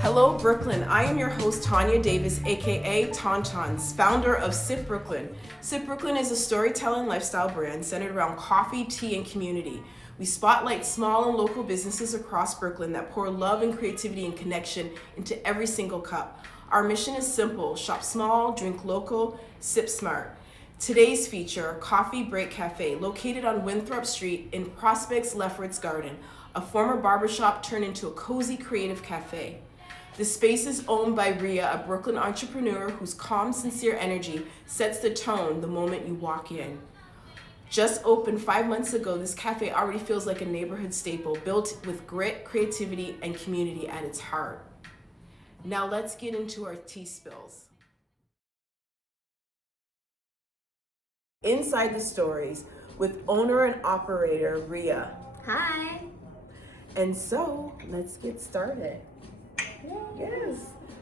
Hello, Brooklyn. I am your host, Tanya Davis, aka TonTon, founder of SIP BKLYN. SIP BKLYN is a storytelling lifestyle brand centered around coffee, tea, and community. We spotlight small and local businesses across Brooklyn that pour love and creativity and connection into every single cup. Our mission is simple: shop small, drink local, sip smart. Today's feature, Coffee Break Cafe, located on Winthrop Street in Prospects Lefferts Garden, a former barbershop turned into a cozy creative cafe. The space is owned by Reya, a Brooklyn entrepreneur whose calm, sincere energy sets the tone the moment you walk in. Just opened 5 months ago, this cafe already feels like a neighborhood staple, built with grit, creativity, and community at its heart. Now let's get into our tea spills. Inside the Stories with owner and operator Reya. Hi. And so, let's get started. Yes,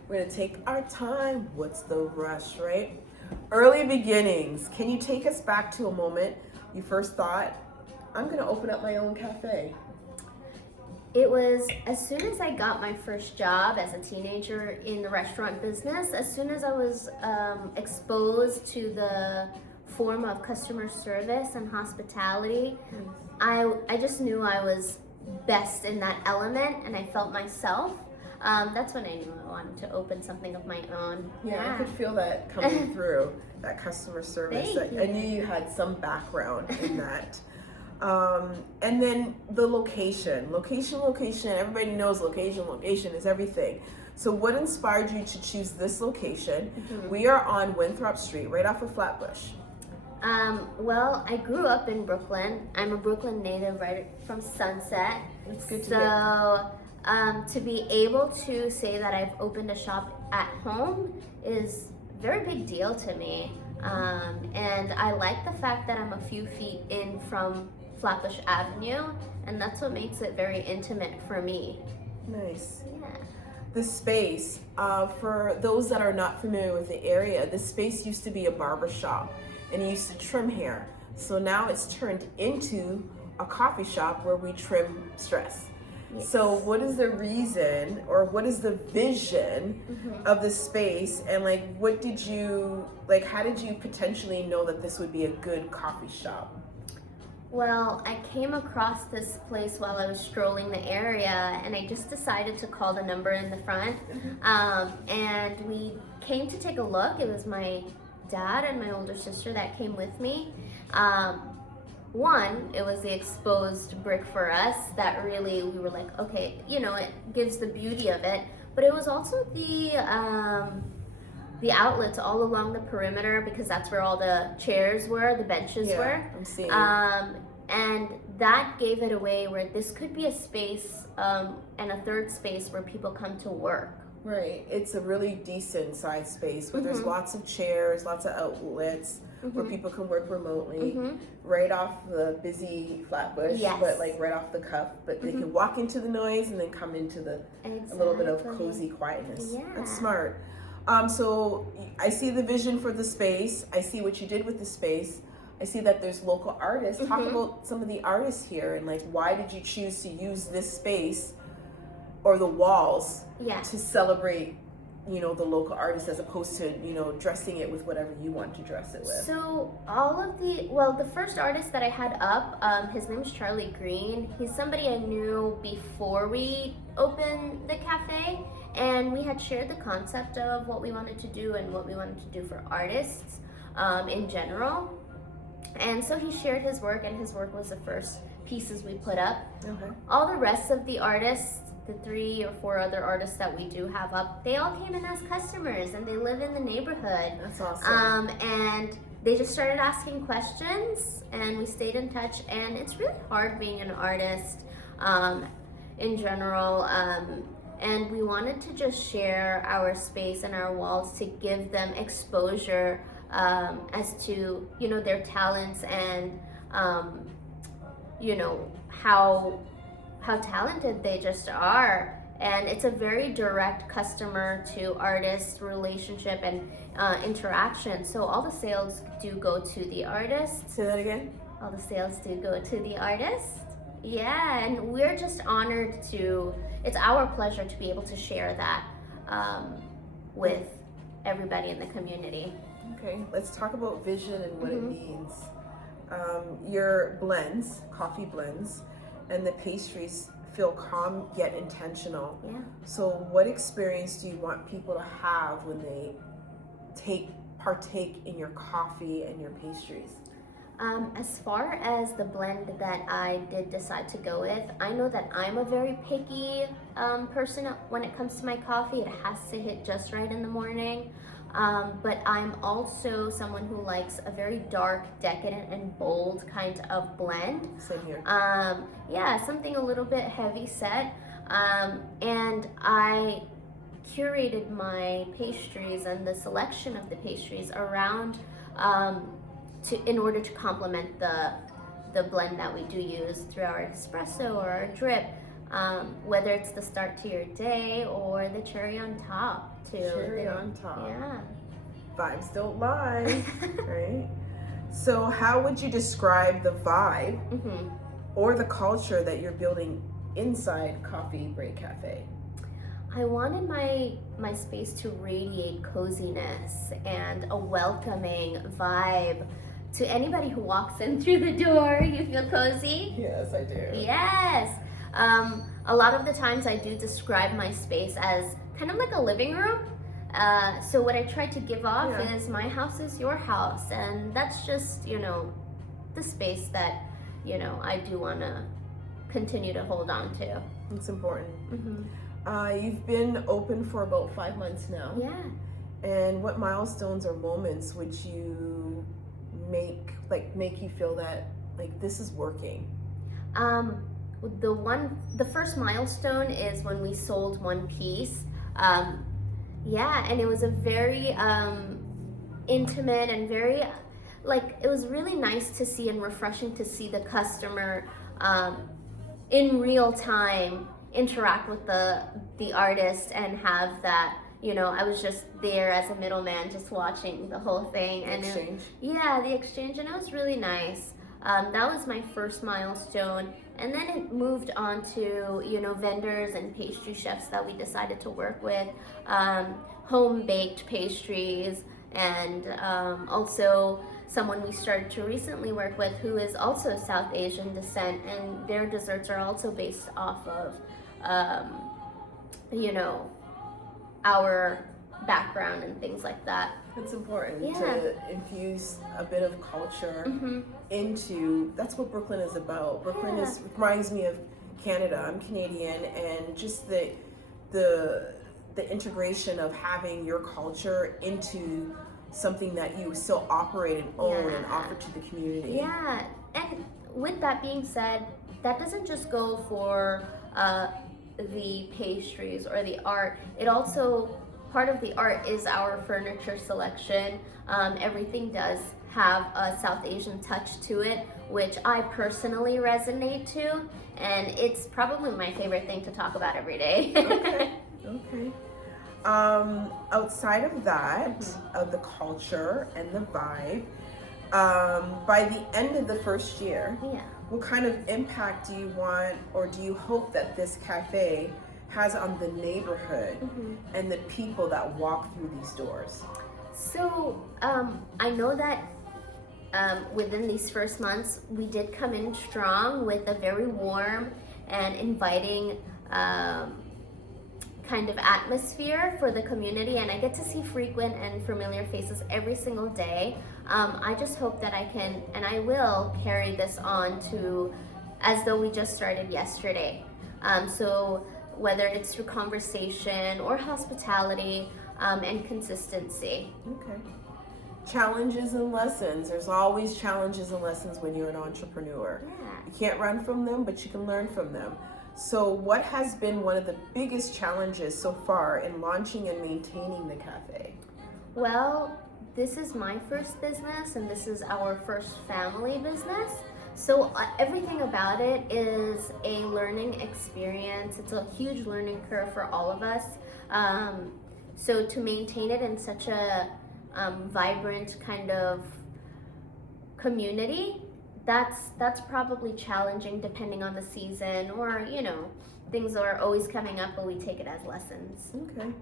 we're gonna take our time. What's the rush, right? Early beginnings. Can you take us back to a moment you first thought, I'm gonna open up my own cafe? It was as soon as I got my first job as a teenager in the restaurant business, as soon as I was exposed to the form of customer service and hospitality, I just knew I was best in that element, and I felt myself. That's when I knew I wanted to open something of my own. Yeah, I could feel that coming through, that customer service. Thank you. I knew you had some background in that. And then the location. Everybody knows location is everything. So what inspired you to choose this location? Mm-hmm. We are on Winthrop Street, right off of Flatbush. Well, I grew up in Brooklyn. I'm a Brooklyn native right from Sunset. It's good to hear. To be able to say that I've opened a shop at home is a very big deal to me. And I like the fact that I'm a few feet in from Flatbush Avenue, and that's what makes it very intimate for me. Nice. Yeah. The space, for those that are not familiar with the area, the space used to be a barber shop, and it used to trim hair. So now it's turned into a coffee shop where we trim stress. Yes. So what is the reason, or what is the vision of the space, and how did you potentially know that this would be a good coffee shop? Well, I came across this place while I was strolling the area, and I just decided to call the number in the front. And we came to take a look. It was my dad and my older sister that came with me. One, it was the exposed brick for us that really, we were like, okay, it gives the beauty of it. But it was also the outlets all along the perimeter, because that's where all the chairs were, the benches were. I'm seeing. And that gave it away where this could be a space and a third space where people come to work. Right. It's a really decent sized space where there's lots of chairs, lots of outlets where people can work remotely, right off the busy Flatbush, but right off the cuff. But they can walk into the noise and then come into a little bit of cozy quietness. Yeah. That's smart. So I see the vision for the space. I see what you did with the space. I see that there's local artists. Talk about some of the artists here, and why did you choose to use this space or the walls to celebrate, the local artists, as opposed to, dressing it with whatever you want to dress it with? So the first artist that I had up, his name is Charlie Green. He's somebody I knew before we opened the cafe, and we had shared the concept of what we wanted to do and what we wanted to do for artists in general. And so he shared his work, and his work was the first pieces we put up. Okay. All the rest of the artists, the 3 or 4 other artists that we do have up, they all came in as customers, and they live in the neighborhood. That's awesome. And they just started asking questions, and we stayed in touch. And it's really hard being an artist in general. And we wanted to just share our space and our walls to give them exposure as to their talents and how talented they just are. And it's a very direct customer to artist relationship and interaction. So all the sales do go to the artist. Say that again. All the sales do go to the artist. Yeah, and we're just honored it's our pleasure to be able to share that with everybody in the community. Okay, let's talk about vision and what it means. Your blends, coffee blends, and the pastries feel calm yet intentional. Yeah. So what experience do you want people to have when they partake in your coffee and your pastries? As far as the blend that I did decide to go with, I know that I'm a very picky person when it comes to my coffee. It has to hit just right in the morning. But I'm also someone who likes a very dark, decadent, and bold kind of blend. Same here. Yeah, something a little bit heavy set. And I curated my pastries and the selection of the pastries around in order to complement the blend that we do use through our espresso or our drip, whether it's the start to your day or the cherry on top too. Cherry on top. Yeah. Vibes don't lie, right? So how would you describe the vibe or the culture that you're building inside Coffee Break Cafe? I wanted my space to radiate coziness and a welcoming vibe. To anybody who walks in through the door, you feel cozy? Yes, I do. Yes. A lot of the times I do describe my space as kind of like a living room. So what I try to give off is my house is your house. And that's just, the space that, I do want to continue to hold on to. It's important. You've been open for about 5 months now. Yeah. And what milestones or moments would you make you feel that this is working? The first milestone is when we sold one piece. And it was a very intimate and very it was really nice to see and refreshing to see the customer in real time interact with the artist and have that. I was just there as a middleman, just watching the whole thing. The exchange. The exchange, and it was really nice. That was my first milestone, and then it moved on to vendors and pastry chefs that we decided to work with, home baked pastries, and also someone we started to recently work with who is also South Asian descent, and their desserts are also based off of our background and things like that. It's important to infuse a bit of culture into. That's what Brooklyn is about. Brooklyn reminds me of Canada. I'm Canadian, and just the integration of having your culture into something that you still operate and own and offer to the community. Yeah, and with that being said, that doesn't just go for the pastries or the art. It also, part of the art is our furniture selection. Everything does have a South Asian touch to it, which I personally resonate to, and it's probably my favorite thing to talk about every day. Okay. Outside of that, of the culture and the vibe, by the end of the first year, what kind of impact do you want, or do you hope that this cafe has on the neighborhood and the people that walk through these doors? So I know that within these first months, we did come in strong with a very warm and inviting kind of atmosphere for the community, and I get to see frequent and familiar faces every single day. I just hope that I can, and I will, carry this on to as though we just started yesterday. So whether it's through conversation or hospitality and consistency. Okay. Challenges and lessons. There's always challenges and lessons when you're an entrepreneur. You can't run from them, but you can learn from them. So what has been one of the biggest challenges so far in launching and maintaining the cafe? Well, this is my first business, and this is our first family business. So everything about it is a learning experience. It's a huge learning curve for all of us. So to maintain it in such a vibrant kind of community, that's probably challenging depending on the season, or things are always coming up, but we take it as lessons. Okay.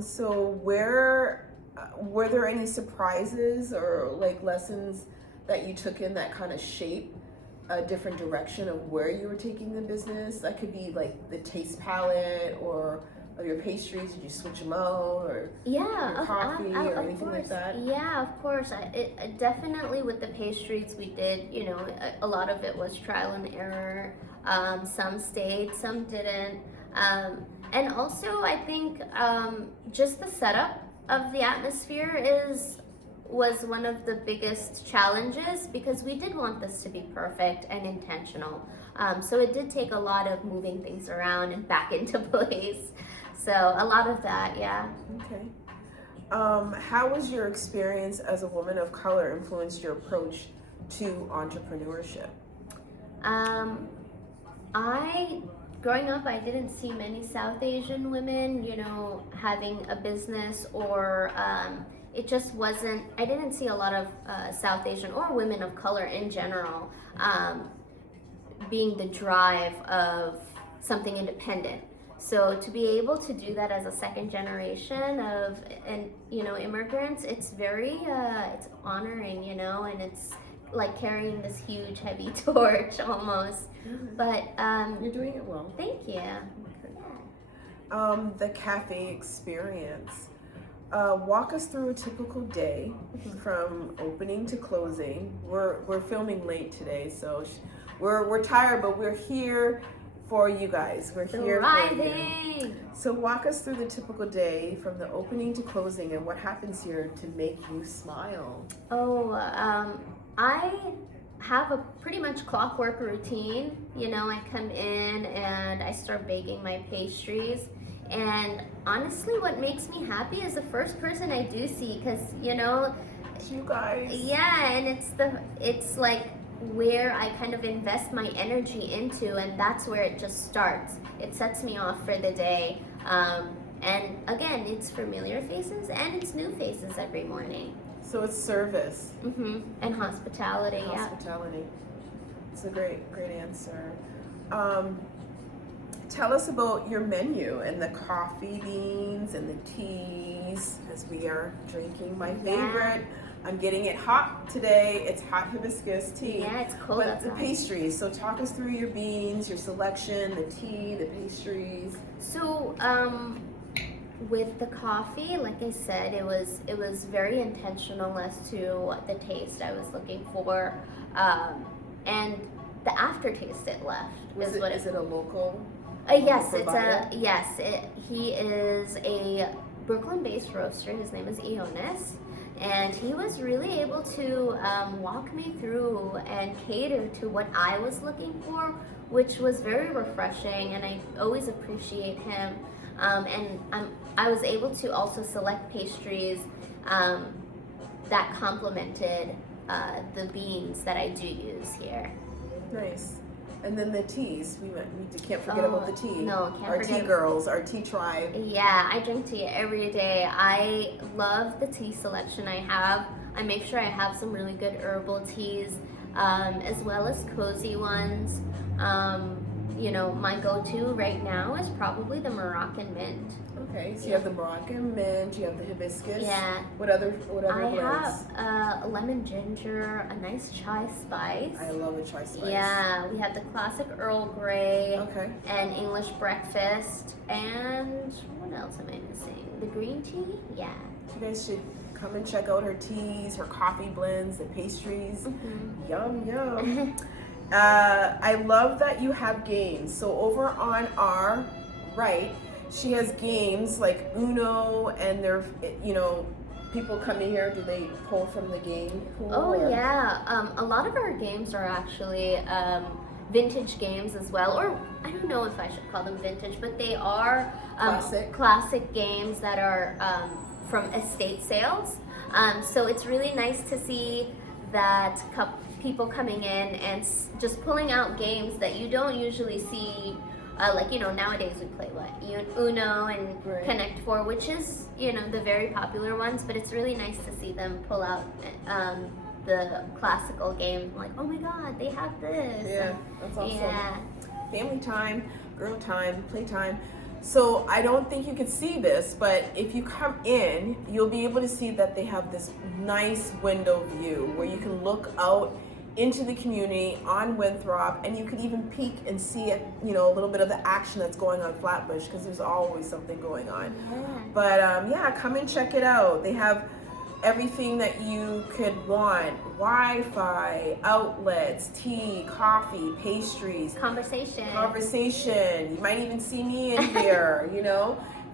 So were there any surprises or like lessons that you took in that kind of shape a different direction of where you were taking the business? That could be like the taste palette or your pastries. Did you switch them out, or your coffee or anything like that? Yeah, of course. Definitely with the pastries we did, a lot of it was trial and error. Some stayed, some didn't. And also I think just the setup of the atmosphere was one of the biggest challenges, because we did want this to be perfect and intentional. So it did take a lot of moving things around and back into place. So a lot of that, yeah. Okay. How was your experience as a woman of color influenced your approach to entrepreneurship? Growing up, I didn't see many South Asian women, having a business, or it just wasn't, I didn't see a lot of South Asian or women of color in general being the drive of something independent. So to be able to do that as a second generation of immigrants, it's very it's honoring, and it's like carrying this huge heavy torch almost. Mm-hmm. But you're doing it well. Thank you. Okay. The cafe experience. Walk us through a typical day from opening to closing. We're filming late today, so we're tired, but we're here for you guys. We're here for you. So walk us through the typical day from the opening to closing, and what happens here to make you smile. I have a pretty much clockwork routine. I come in and I start baking my pastries. And honestly, what makes me happy is the first person I do see, because you guys. Yeah, and it's like where I kind of invest my energy into, and that's where it just starts. It sets me off for the day. And again, it's familiar faces and it's new faces every morning. So it's service. And hospitality. Hospitality. It's a great answer. Tell us about your menu and the coffee beans and the teas, as we are drinking my favorite. I'm getting it hot today. It's hot hibiscus tea. Yeah, it's cold But outside. the pastries. So talk us through your beans, your selection, the tea, the pastries. So with the coffee, like I said, it was very intentional as to the taste I was looking for, and the aftertaste it left. Is it a local? Yes, he is a Brooklyn-based roaster. His name is Ionis, and he was really able to walk me through and cater to what I was looking for, which was very refreshing, and I always appreciate him. And I was able to also select pastries that complemented the beans that I do use here. Nice. And then the teas. We can't forget about the tea. No, can't forget. Our tea girls, our tea tribe. Yeah, I drink tea every day. I love the tea selection I have. I make sure I have some really good herbal teas, as well as cozy ones. My go-to right now is probably the Moroccan mint. Okay, so you have the Moroccan mint, you have the hibiscus. Yeah. What other I blends? have lemon ginger, a nice chai spice. I love a chai spice. Yeah, we have the classic Earl Grey. Okay. And English breakfast. And what else am I missing? The green tea? Yeah. You guys should come and check out her teas, her coffee blends, the pastries. Yum, yum. I love that you have games. So over on our right, she has games like Uno, and they're, people come in here, do they pull from the game pool? Oh, yeah. A lot of our games are actually vintage games as well, or I don't know if I should call them vintage, but they are classic games that are from estate sales. So it's really nice to see that people coming in and just pulling out games that you don't usually see. Nowadays we play Uno and Connect Four, which is, the very popular ones, but it's really nice to see them pull out the classical game, like, oh my god, they have this. Yeah, that's awesome. Yeah. Family time, girl time, playtime. So I don't think you could see this, but if you come in, you'll be able to see that they have this nice window view where you can look out into the community on Winthrop, and you could even peek and see, a little bit of the action that's going on Flatbush, because there's always something going on. Yeah. But come and check it out. They have everything that you could want: Wi-Fi, outlets, tea, coffee, pastries, Conversation. You might even see me in here,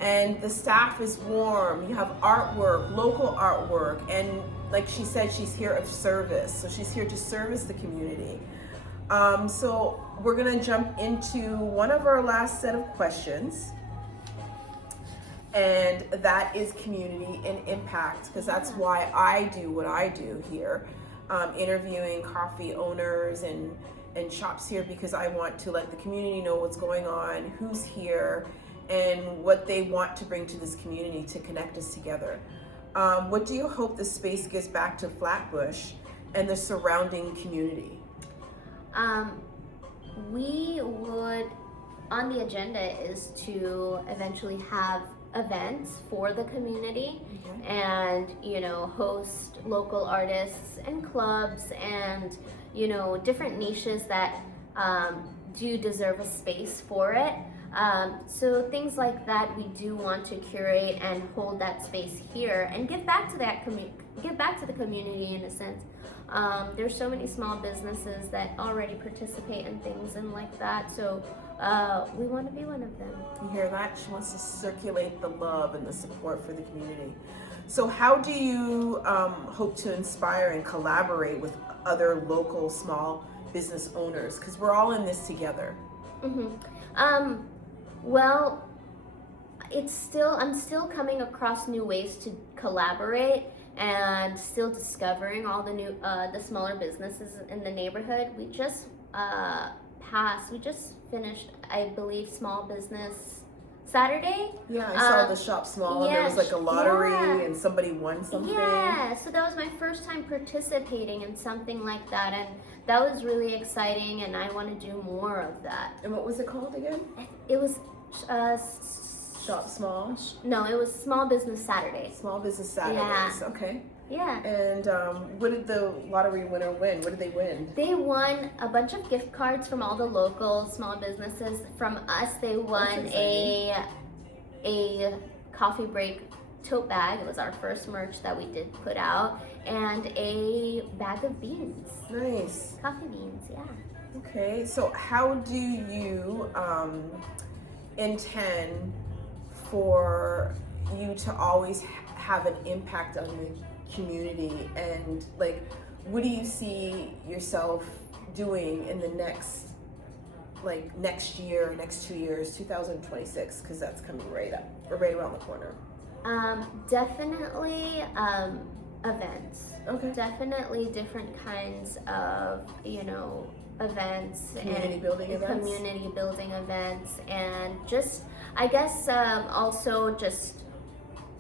and the staff is warm. You have artwork, local artwork, and like she said, she's here of service. So she's here to service the community. So we're gonna jump into one of our last set of questions, and that is community and impact, because that's why I do what I do here, interviewing coffee owners and shops here, because I want to let the community know what's going on, who's here, and what they want to bring to this community to connect us together. What do you hope the space gives back to Flatbush and the surrounding community? We would, on the agenda is to eventually have events for the community, and host local artists and clubs and different niches that do deserve a space for it. So things like that, we do want to curate and hold that space here and give back to the community in a sense. There's so many small businesses that already participate in things and like that, so we want to be one of them. You hear that? She wants to circulate the love and the support for the community. So how do you hope to inspire and collaborate with other local small business owners? Because we're all in this together. Well, I'm still coming across new ways to collaborate and still discovering all the new, the smaller businesses in the neighborhood. We just finished, I believe, Small Business Saturday. Yeah, I saw the shop small, and there was like a lottery and somebody won something. Yeah, so that was my first time participating in something like that, and that was really exciting, and I want to do more of that. And what was it called again? It was Shop Small? No, it was Small Business Saturday. Small Business Saturdays, Yeah. Okay. Yeah. And what did the lottery winner win? What did they win? They won a bunch of gift cards from all the local small businesses. From us, they won a coffee break tote bag. It was our first merch that we did put out, and a bag of beans. Nice. Coffee beans, yeah. Okay, so how do you intend for you to always have an impact on the community, and like, what do you see yourself doing in the next year, next 2 years, 2026, because that's coming right around the corner? Definitely events. Okay. Definitely different kinds of events, Community building events, and just, I guess, also just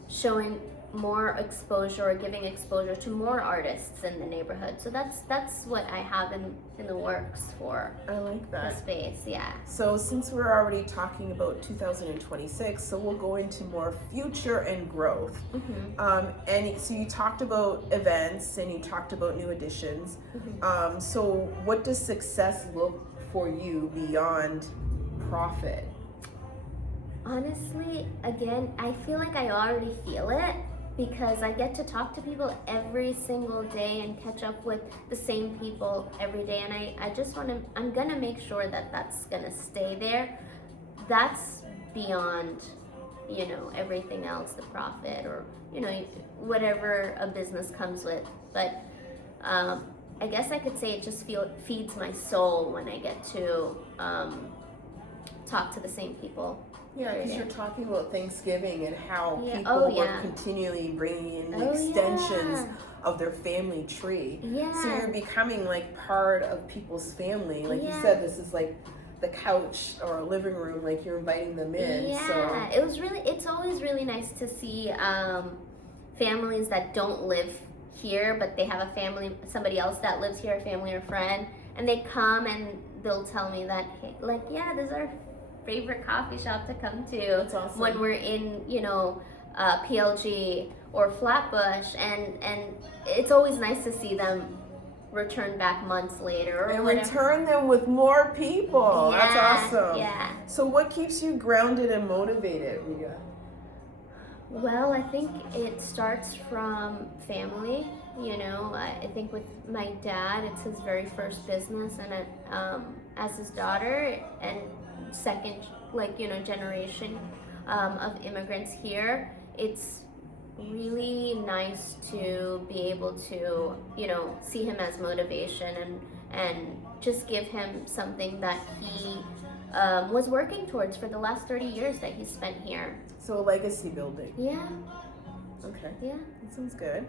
showing more exposure or giving exposure to more artists in the neighborhood. So that's what I have in the works for I like that. the space. Yeah. So since we're already talking about 2026, so we'll go into more future and growth. And so you talked about events and you talked about new additions. So what does success look for you beyond profit? Honestly, again, I feel like I already feel it, because I get to talk to people every single day and catch up with the same people every day, and I just I'm gonna make sure that that's gonna stay there. That's beyond, everything else, the profit or, whatever a business comes with. But I guess I could say it just feeds my soul when I get to talk to the same people. Yeah, because you're talking about Thanksgiving and how people Oh, were yeah. continually bringing in the extensions of their family tree. Yeah. So you're becoming like part of people's family. Like you Yeah. said, this is like the couch or a living room, like you're inviting them in. Yeah, So it's always really nice to see families that don't live here, but they have a family, somebody else that lives here, a family or friend, and they come and they'll tell me that, hey, like, yeah, this is our favorite coffee shop to come to. That's awesome. When we're in, you know, PLG or Flatbush, and it's always nice to see them return back months later or and whatever. return them with more people. Yeah, That's awesome. yeah. So what keeps you grounded and motivated, Reya? Well, I think it starts from family. You know, I think with my dad, it's his very first business, and as his daughter and second, like, you know, generation of immigrants here, it's really nice to be able to, you know, see him as motivation and just give him something that he was working towards for the last 30 years that he spent here. So legacy building. Yeah. Okay. Yeah. That sounds good.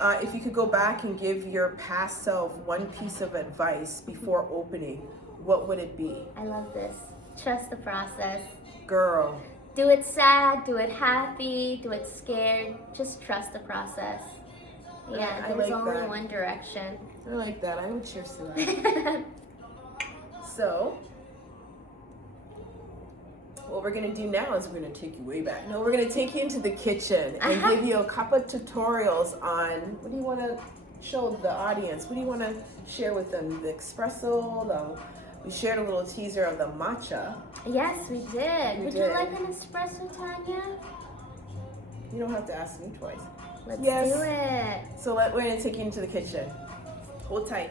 If you could go back and give your past self one piece of advice before opening, what would it be? I love this. Trust the process. Girl. Do it sad, do it happy, do it scared. Just trust the process. Yeah, I there's like only that. one direction. I like that. I would cheers to that. So, what we're gonna do now is we're gonna take you way back. No, we're gonna take you into the kitchen and give you a couple of tutorials on what do you want to show the audience? What do you want to share with them? The espresso. We shared a little teaser of the matcha. Yes, we did. Would did. you like an espresso, Tanya? You don't have to ask me twice. Let's Yes. do it. So we're gonna take you into the kitchen. Hold tight.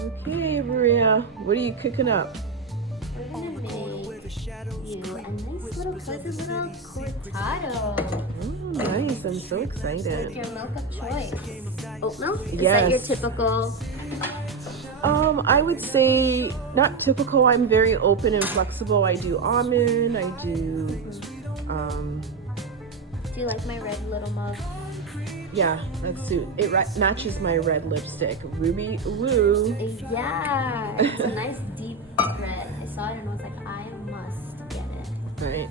Okay, Reya, what are you cooking up? We're gonna make you a nice little fuzzy little cortado. Oh, nice! I'm so With excited. your milk of choice. Oat milk? Is that Yes. your typical? I would say not typical. I'm very open and flexible. I do almond. I do. Do you like my red little mug? Yeah, that's suit. It matches my red lipstick. Ruby woo. Yeah, it's a nice deep red. I saw it and I was like, I must get it. Right.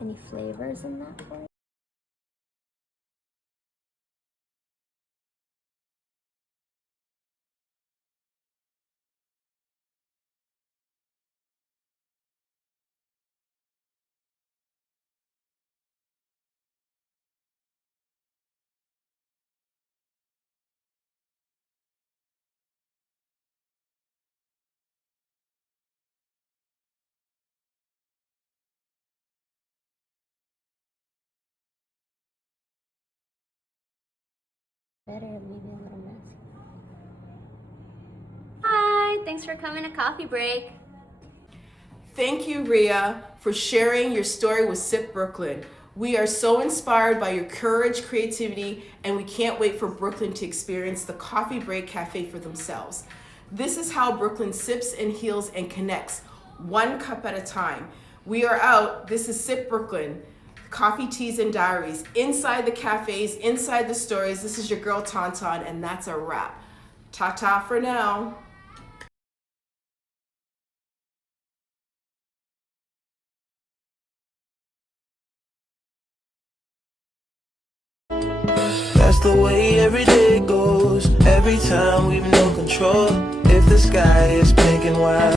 Any flavors in that for you? Better, maybe a little messy. Hi, thanks for coming to Coffee Break. Thank you, Reya, for sharing your story with SIP Brooklyn. We are so inspired by your courage, creativity, and we can't wait for Brooklyn to experience the Coffee Break Cafe for themselves. This is how Brooklyn sips and heals and connects, one cup at a time. We are out. This is SIP Brooklyn, Coffee Teas and Diaries, inside the cafes, inside the stories. This is your girl TonTon, and that's a wrap. Ta-ta for now. That's the way every day goes. Every time we've no control. If the sky is pink and white.